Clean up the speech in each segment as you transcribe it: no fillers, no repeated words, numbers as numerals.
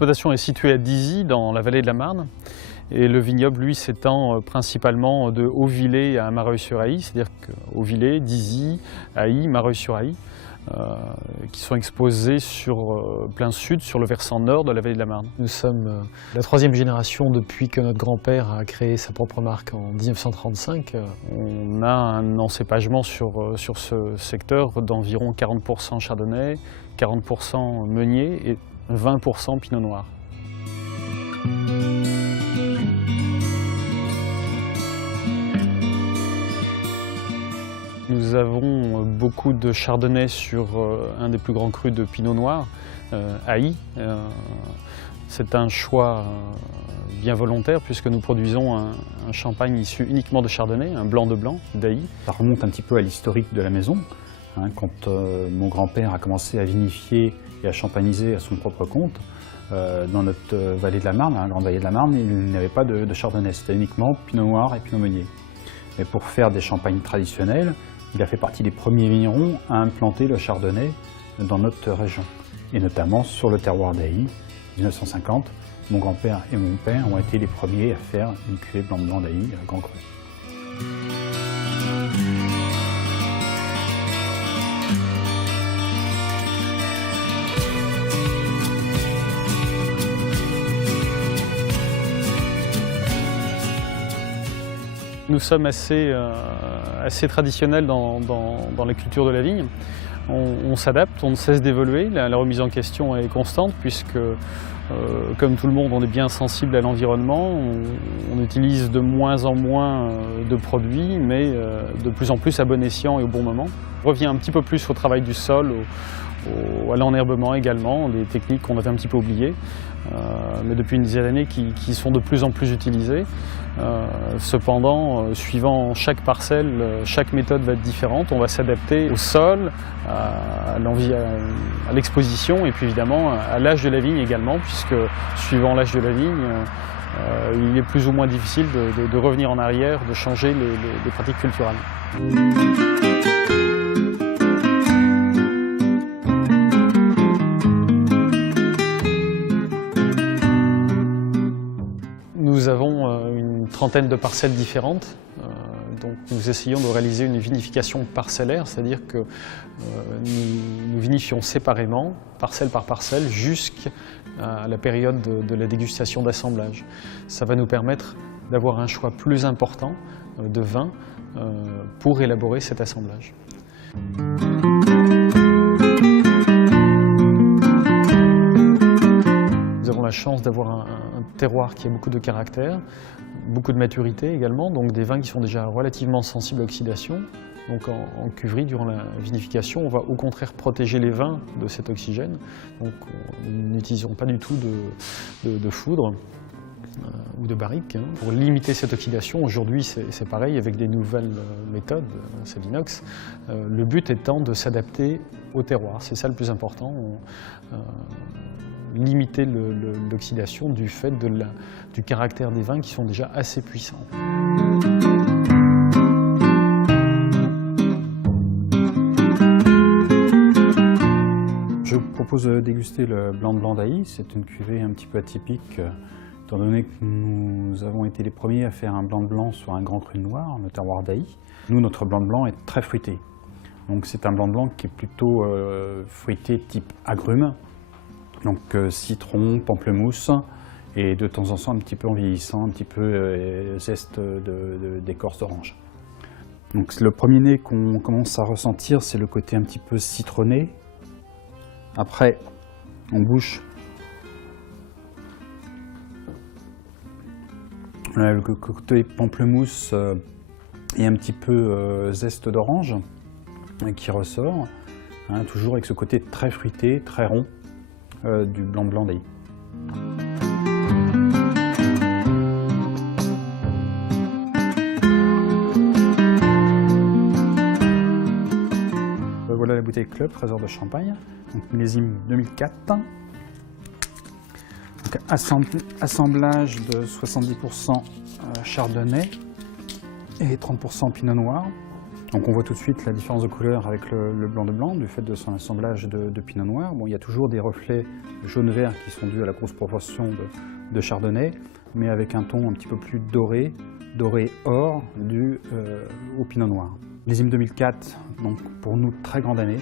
L'exploitation est située à Dizy, dans la vallée de la Marne. Et le vignoble, lui, s'étend principalement de Hauvillers à Mareuil-sur-Ailly, c'est-à-dire Hauvillers, Dizy, Ailly, Mareuil-sur-Ailly, qui sont exposés sur plein sud, sur le versant nord de la vallée de la Marne. Nous sommes la troisième génération depuis que notre grand-père a créé sa propre marque en 1935. On a un encépagement sur ce secteur d'environ 40% chardonnay, 40% meunier et 20% pinot noir. Nous avons beaucoup de chardonnay sur un des plus grands crus de pinot noir, Ailly. C'est un choix bien volontaire puisque nous produisons un champagne issu uniquement de chardonnay, un blanc de blanc d'Ailly. Ça remonte un petit peu à l'historique de la maison. Quand mon grand-père a commencé à vinifier et à champagniser à son propre compte, dans notre vallée de la Marne, la grande vallée de la Marne, il n'y avait pas de chardonnay, c'était uniquement pinot noir et pinot meunier. Mais pour faire des champagnes traditionnels, il a fait partie des premiers vignerons à implanter le chardonnay dans notre région, et notamment sur le terroir d'Ailly. En 1950, mon grand-père et mon père ont été les premiers à faire une cuvée blanc-blanc d'Ailly à Grand Cru. Nous sommes assez traditionnels dans la culture de la vigne. On s'adapte, on ne cesse d'évoluer. La remise en question est constante puisque, comme tout le monde, on est bien sensible à l'environnement. On utilise de moins en moins de produits, mais de plus en plus à bon escient et au bon moment. On revient un petit peu plus au travail du sol, à l'enherbement également, des techniques qu'on avait un petit peu oubliées, mais depuis une dizaine d'années qui sont de plus en plus utilisées. Cependant, suivant chaque parcelle, chaque méthode va être différente. On va s'adapter au sol, à l'exposition et puis évidemment à l'âge de la vigne également, puisque suivant l'âge de la vigne, il est plus ou moins difficile de revenir en arrière, de changer les pratiques culturelles. Nous avons une trentaine de parcelles différentes, donc nous essayons de réaliser une vinification parcellaire, c'est-à-dire que nous vinifions séparément, parcelle par parcelle, jusqu'à la période de la dégustation d'assemblage. Ça va nous permettre d'avoir un choix plus important de vin pour élaborer cet assemblage. Nous avons la chance d'avoir un terroir qui a beaucoup de caractère, beaucoup de maturité également, donc des vins qui sont déjà relativement sensibles à l'oxydation. Donc en cuverie, durant la vinification, on va au contraire protéger les vins de cet oxygène. Donc nous n'utilisons pas du tout de foudre ou de barrique pour limiter cette oxydation. Aujourd'hui, c'est pareil avec des nouvelles méthodes, c'est l'inox. Le but étant de s'adapter au terroir, c'est ça le plus important. Limiter l'oxydation du fait du caractère des vins qui sont déjà assez puissants. Je vous propose de déguster le blanc de blanc d'Ailly. C'est une cuvée un petit peu atypique, étant donné que nous avons été les premiers à faire un blanc de blanc sur un grand cru noir, le terroir d'Ailly. Nous, notre blanc de blanc est très fruité. Donc c'est un blanc de blanc qui est plutôt fruité type agrumes. Donc citron, pamplemousse et de temps en temps un petit peu en vieillissant, un petit peu zeste d'écorce d'orange. Donc le premier nez qu'on commence à ressentir, c'est le côté un petit peu citronné. Après, en bouche, le côté pamplemousse et un petit peu zeste d'orange qui ressort, toujours avec ce côté très fruité, très rond. Du blanc blanc d'Ailly. Voilà la bouteille Club, trésor de champagne, donc millésime 2004. Donc, assemblage de 70% chardonnay et 30% pinot noir. Donc on voit tout de suite la différence de couleur avec le blanc de blanc du fait de son assemblage de pinot noir. Bon, il y a toujours des reflets jaune-vert qui sont dus à la grosse proportion de chardonnay, mais avec un ton un petit peu plus doré, or, dû au pinot noir. Millésime 2004, donc pour nous très grande année,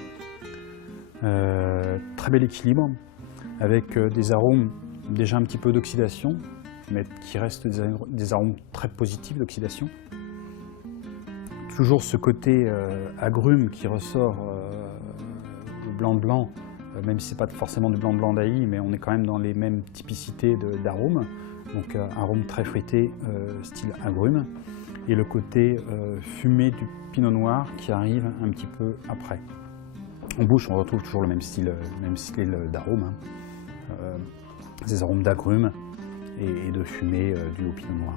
très bel équilibre, avec des arômes déjà un petit peu d'oxydation, mais qui restent des arômes très positifs d'oxydation. Toujours ce côté agrume qui ressort au blanc de blanc, même si ce n'est pas forcément du blanc de blanc d'Ailly, mais on est quand même dans les mêmes typicités d'arômes. Donc arôme très fruité, style agrume, et le côté fumé du pinot noir qui arrive un petit peu après. En bouche, on retrouve toujours le même style d'arôme, hein. Des arômes d'agrumes et de fumée dû au pinot noir.